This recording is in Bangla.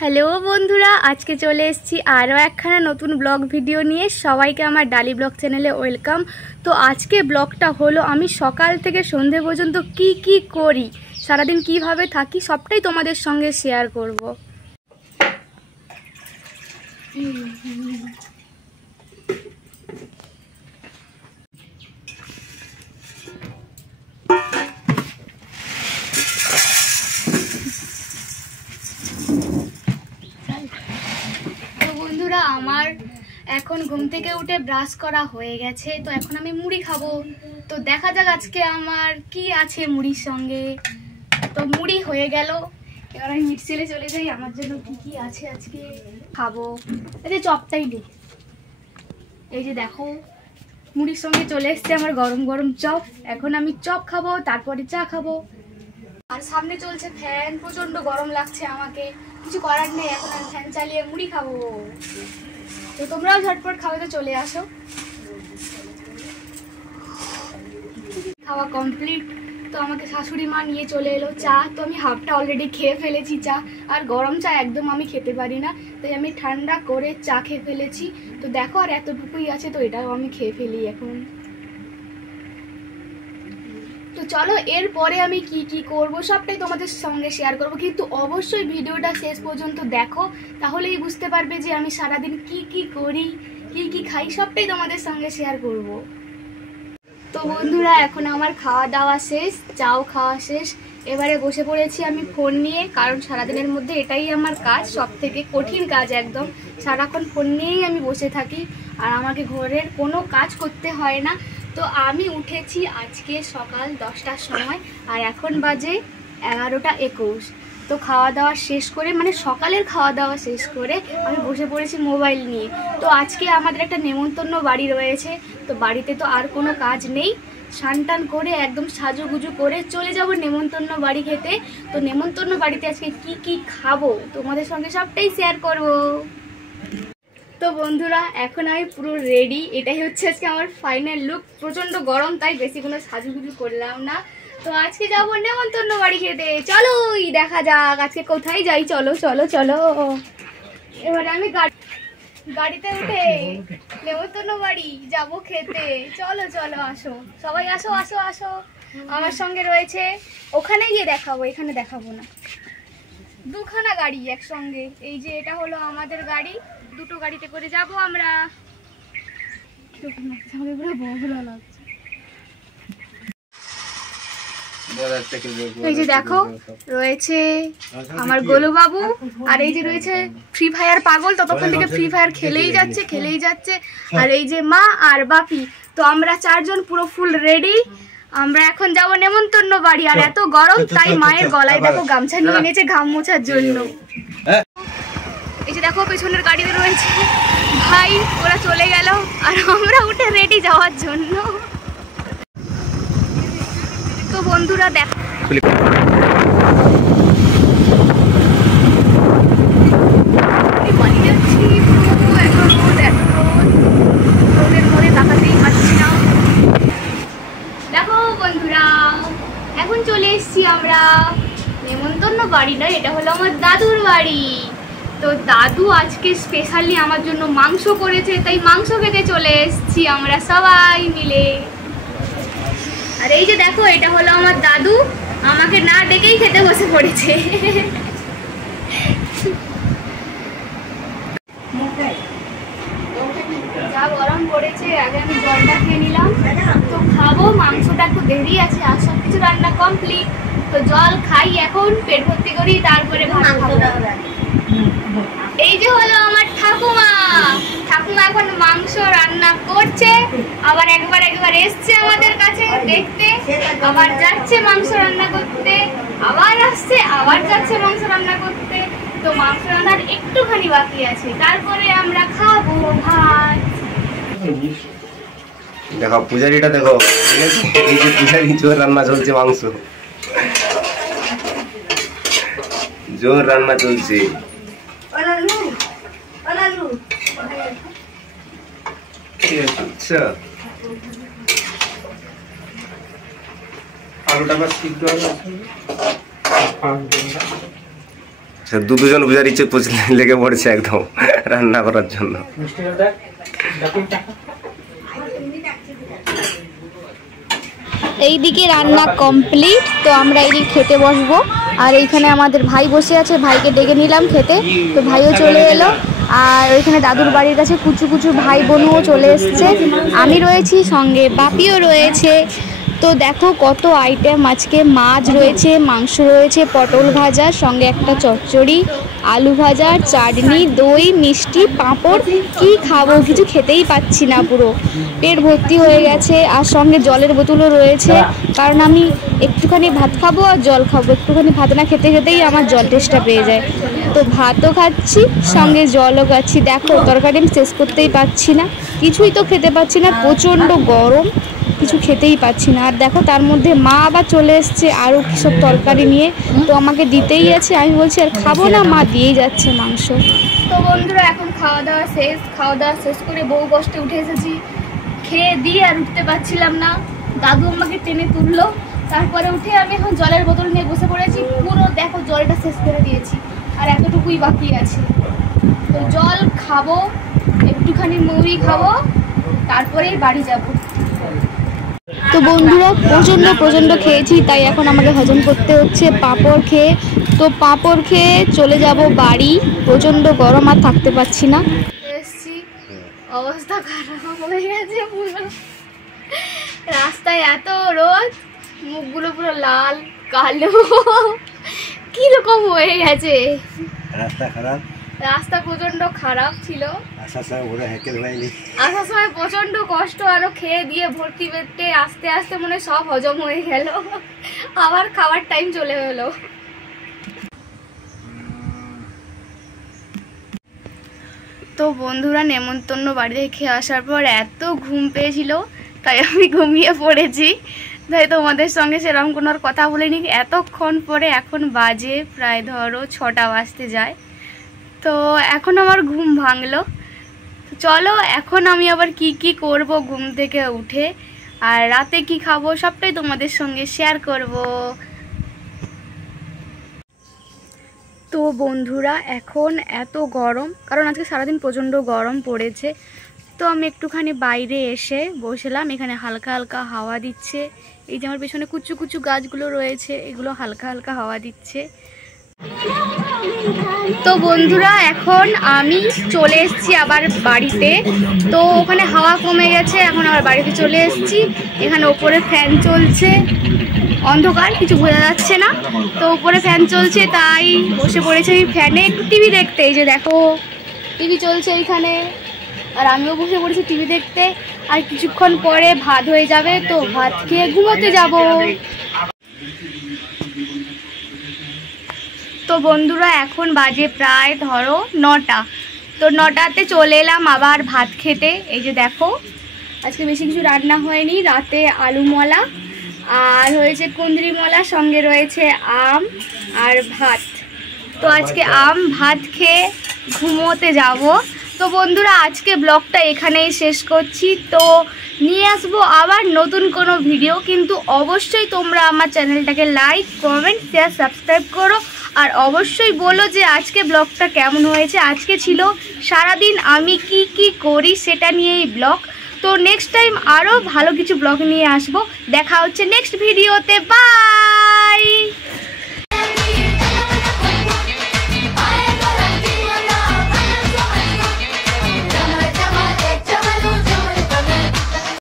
হ্যালো বন্ধুরা, আজকে চলে এসেছি আরও একখানা নতুন ব্লগ ভিডিও নিয়ে। সবাইকে আমার ডালি ব্লগ চ্যানেলে ওয়েলকাম। তো আজকে ব্লগটা হলো আমি সকাল থেকে সন্ধে পর্যন্ত কি কি করি, সারাদিন কিভাবে থাকি, সবটাই তোমাদের সঙ্গে শেয়ার করব। বন্ধুরা, আমার এখন ঘুম থেকে উঠে ব্রাশ করা হয়ে গেছে। তো এখন আমি মুড়ি খাবো। তো দেখা যাক আজকে আমার কি আছে মুড়ির সঙ্গে। তো মুড়ি হয়ে গেল, এবার আমি মিক্সিতে চলে যাই আমার জন্য কি কি আছে আজকে খাবো। এই যে চপটাই দিই, এই যে দেখো মুড়ির সঙ্গে চলে এসছে আমার গরম গরম চপ। এখন আমি চপ খাবো, তারপরে চা খাবো। আর সামনে চলছে ফ্যান, প্রচন্ড গরম লাগছে আমাকে, কিছু করার নেই, এখন আমি ফ্যান চালিয়ে মুড়ি খাবো। তো তোমরাও ঝটপট খাবে, তো চলে আসো। খাওয়া কমপ্লিট। তো আমাকে শাশুড়ি মা নিয়ে চলে এলো চা। তো আমি হাফটা অলরেডি খেয়ে ফেলেছি চা, আর গরম চা একদম আমি খেতে পারি না, তাই আমি ঠান্ডা করে চা খেয়ে ফেলেছি। তো দেখো আর এতটুকুই আছে, তো এটাও আমি খেয়ে ফেলি এখন। তো চলো, এরপরে আমি কি কি করব সবটাই তোমাদের সঙ্গে শেয়ার করব, কিন্তু অবশ্যই ভিডিওটা শেষ পর্যন্ত দেখো, তাহলেই বুঝতে পারবে যে আমি সারাদিন কি কি করি, কি কি খাই, সবটাই তোমাদের সঙ্গে শেয়ার করব। তো বন্ধুরা, এখন আমার খাওয়া দাওয়া শেষ, চাও খাওয়া শেষ। এবারে বসে পড়েছি আমি ফোন নিয়ে, কারণ সারাদিনের মধ্যে এটাই আমার কাজ, সব থেকে কঠিন কাজ একদম। সারাক্ষণ ফোন নিয়েই আমি বসে থাকি, আর আমাকে ঘরের কোনো কাজ করতে হয় না। তো আমি উঠেছি আজকে সকাল 10টার সময়, আর এখন বাজে 11টা 21। তো খাওয়া দাওয়া শেষ করে, মানে সকালের খাওয়া দাওয়া শেষ করে আমি বসে পড়েছি মোবাইল নিয়ে। তো আজকে আমাদের একটা নেমন্তন্ন বাড়ি রয়েছে, তো বাড়িতে তো আর কোনো কাজ নেই, স্নান টান করে একদম সাজুগুজু করে চলে যাব নেমন্তন্ন বাড়ি খেতে। তো নেমন্তন্ন বাড়িতে আজকে কি কি খাবো তোমাদের সঙ্গে সবটাই শেয়ার করব। তো বন্ধুরা, এখন আমি পুরো রেডি, এটাই হচ্ছে আজকে আমার ফাইনাল লুক। প্রচন্ড গরম, তাই বেশি কোনো সাজুগুজু করলাম না। তো আজকে যাবো নেমন্তন্ন বাড়ি খেতে, চলোই দেখা যাক আজকে কোথায় যাই। চলো চলো চলো, এবারে আমি গাড়িতে উঠে নেমন্তন্ন বাড়ি যাবো খেতে। চলো চলো, আসো সবাই, আসো আসো আসো আমার সঙ্গে রয়েছে। ওখানে গিয়ে দেখাবো, এখানে দেখাবো না। দুখানা গাড়ি একসঙ্গে, এই যে এটা হলো আমাদের গাড়ি, দুটো গাড়িতে করে যাব আমরা। এই যে দেখো রয়েছে আমার গোলু বাবু, আর এই যে রয়েছে ফ্রি ফায়ার পাগল, ততক্ষণ থেকে ফ্রি ফায়ার খেলেই যাচ্ছে। আর এই যে মা আর বাপি, তো আমরা চারজন পুরো ফুল রেডি। আমরা এখন যাব নেমন্তন্ন বাড়ি, আর এত গরম তাই মায়ের গলায় দেখো গামছা নিয়ে নিয়েছে ঘাম মোছার জন্য। এই যে দেখো পেছনের গাড়িতে রয়েছে ভাই, ওরা চলে গেল, আর আমরা উঠে রেডি যাওয়ার জন্য। তো বন্ধুরা দেখো, রোদের মধ্যে তাকাতেই পাচ্ছি না। দেখো বন্ধুরা, এখন চলে এসছি আমরা নেমন্তন্ন বাড়ি নয়, এটা হলো আমার দাদুর বাড়ি। তো দাদু আজকে স্পেশালি আমার জন্য মাংস করেছে, তাই মাংস খেতে চলে এসছি আমরা সবাই মিলে। আর এই যে দেখো, এটা হলো আমার দাদু, আমাকে না ডেকেই খেতে বসে পড়েছে। যা গরম পড়েছে, আগে আমি জলটা খেয়ে নিলাম। তো খাবো, মাংসটা একটু দেরি আছে, আর সব কিছু রান্না কমপ্লিট। তো জল খাই এখন, পেট ভর্তি করি, তারপরে ভাত খাবো। এই যে হলো আমার ঠাকুমা, ঠাকুমা এখন মাংস রান্না করছে। আবার একবার এসছে আমাদের কাছে দেখতে, আবার যাচ্ছে মাংস রান্না করতে, আবার আসছে, আবার যাচ্ছে মাংস রান্না করতে। তো মাংস রান্নার একটুখানি বাকি আছে, তারপরে আমরা খাবো ভাত। দেখো পূজারিটা দেখো, এই যে পূজারি জোর রান্না চলছে, মাংস জোর রান্না চলছে। আলুটা সিদ্ধ দুজন পূজার ইচ্ছে লেগে পড়েছে একদম রান্না করার জন্য। এইদিকে রান্না কমপ্লিট, তো আমরা এইদিকে খেতে বসবো। আর এইখানে আমাদের ভাই বসে আছে, ভাইকে ডেকে নিলাম খেতে, তো ভাইও চলে এলো। আর ওইখানে দাদুর বাড়ির কাছে কুচু কুচু ভাই বোনও চলে এসছে, আমি রয়েছি, সঙ্গে বাপিও রয়েছে। তো দেখো কত আইটেম আজকে, মাছ রয়েছে, মাংস রয়েছে, পটল ভাজা, সঙ্গে একটা চচ্চড়ি, আলু ভাজা, চাটনি, দই, মিষ্টি, পাঁপড়। কি খাবো, কিছু খেতেই পাচ্ছি না, পুরো পেট ভর্তি হয়ে গেছে। আর সঙ্গে জলের বোতলও রয়েছে, কারণ আমি একটুখানি ভাত খাবো আর জল খাবো, একটুখানি ভাত না খেতে খেতেই আমার জল টেস্টটা পেয়ে যায়। তো ভাতও খাচ্ছি, সঙ্গে জলও খাচ্ছি। দেখো তরকারি আমি শেষ করতেই পারছি না, কিছুই তো খেতে পাচ্ছি না, প্রচণ্ড গরম, কিছু খেতেই পাচ্ছি না। আর দেখো তার মধ্যে মা আবার চলে এসছে আরও সব তরকারি নিয়ে, তো আমাকে দিতেই আছে। আমি বলছি আর খাবো না, মা দিয়েই যাচ্ছে মাংস। তো বন্ধুরা এখন খাওয়া দাওয়া শেষ, খাওয়া দাওয়া শেষ করে বহু কষ্টে উঠে এসেছি, খেয়ে দিয়ে আর উঠতে পারছিলাম না, দাদু আমাকে টেনে তুললো। তারপরে উঠে আমি এখন জলের বোতল নিয়ে বসে পড়েছি, পুরো দেখো জলটা শেষ করে দিয়েছি, আর এতটুকুই বাকি আছে। তো জল খাবো, একটুখানি মুড়ি খাবো, তারপরেই বাড়ি যাব। তো বন্ধুরা প্রচণ্ড খেয়েছি, তাই এখন আমাকে হজম করতে হচ্ছে পাঁপড় খেয়ে। তো পাঁপড় খেয়ে চলে যাব বাড়ি, প্রচণ্ড গরম, আর থাকতে পারছি না। এসছি, অবস্থা খারাপ হয়ে গেছে পুরো, রাস্তায় এত রোদ, মুখগুলো পুরো লাল কালো কিরকম হয়ে গেছে। রাস্তা খারাপ, রাস্তা প্রচণ্ড খারাপ ছিল, আসার সময় প্রচণ্ড কষ্ট, আরো খেয়ে দিয়ে ভর্তি পেটে আস্তে আস্তে মনে সব হজম হয়ে গেল, আবার খাবার টাইম চলে গেল। তো বন্ধুরা নেমন্তন্ন বাড়ি থেকে খেয়ে আসার পর এত ঘুম পেয়েছিল, তাই আমি ঘুমিয়ে পড়েছি, তাই তোমাদের সঙ্গে সেরকম কোনো আর কথা বলিনি। এতক্ষণ পরে এখন বাজে প্রায় ধরো 6টা বাজতে যায়, তো এখন আমার ঘুম ভাঙলো। তো চলো এখন আমি আবার কি করব ঘুম থেকে উঠে, আর রাতে কি খাবো সবটাই তোমাদের সঙ্গে শেয়ার করব। তো বন্ধুরা এখন এত গরম, কারণ আজকে সারাদিন প্রচণ্ড গরম পড়েছে, তো আমি একটুখানি বাইরে এসে বসলাম, এখানে হালকা হালকা হাওয়া দিচ্ছে। এই যে আমার পেছনে কুচু কুচু গাছগুলো রয়েছে, এগুলো হালকা হালকা হাওয়া দিচ্ছে। তো বন্ধুরা এখন আমি চলে এসেছি আবার বাড়িতে, তো ওখানে হাওয়া কমে গেছে, এখন আবার বাড়িতে চলে এসেছি। এখানে ওপরে ফ্যান চলছে, অন্ধকার কিছু বোঝা যাচ্ছে না, তো উপরে ফ্যান চলছে, তাই বসে পড়েছি আমি ফ্যানে একটু টিভি দেখতে। এই যে দেখো টিভি চলছে এইখানে, আর আমিও বসে পড়েছি টিভি দেখতে। আর কিছুক্ষণ পরে ভাত হয়ে যাবে, তো ভাত খেয়ে ঘুমোতে যাব। তো বন্ধুরা এখন বাজে প্রায় ধরো 9টা, তো 9টাতে চলে এলাম আবার ভাত খেতে। এই যে দেখো আজকে বেশি কিছু রান্না হয়নি, রাতে আলু মলা আর হয়েছে কুঁদরি মলা, সঙ্গে রয়েছে আম আর ভাত। তো আজকে আম ভাত খেয়ে ঘুমোতে যাব। তো বন্ধুরা আজকে ব্লগটা এখানেই শেষ করছি, তো নিয়ে আসবো আবার নতুন কোনো ভিডিও, কিন্তু অবশ্যই তোমরা আমার চ্যানেলটাকে লাইক কমেন্ট শেয়ার সাবস্ক্রাইব করো, আর অবশ্যই বলো যে আজকে ব্লগটা কেমন হয়েছে। আজকে ছিল সারাদিন আমি কি করি সেটা নিয়েই ব্লগ। তো নেক্সট টাইম আরও ভালো কিছু ব্লগ নিয়ে আসবো, দেখা হচ্ছে নেক্সট ভিডিওতে, বাই।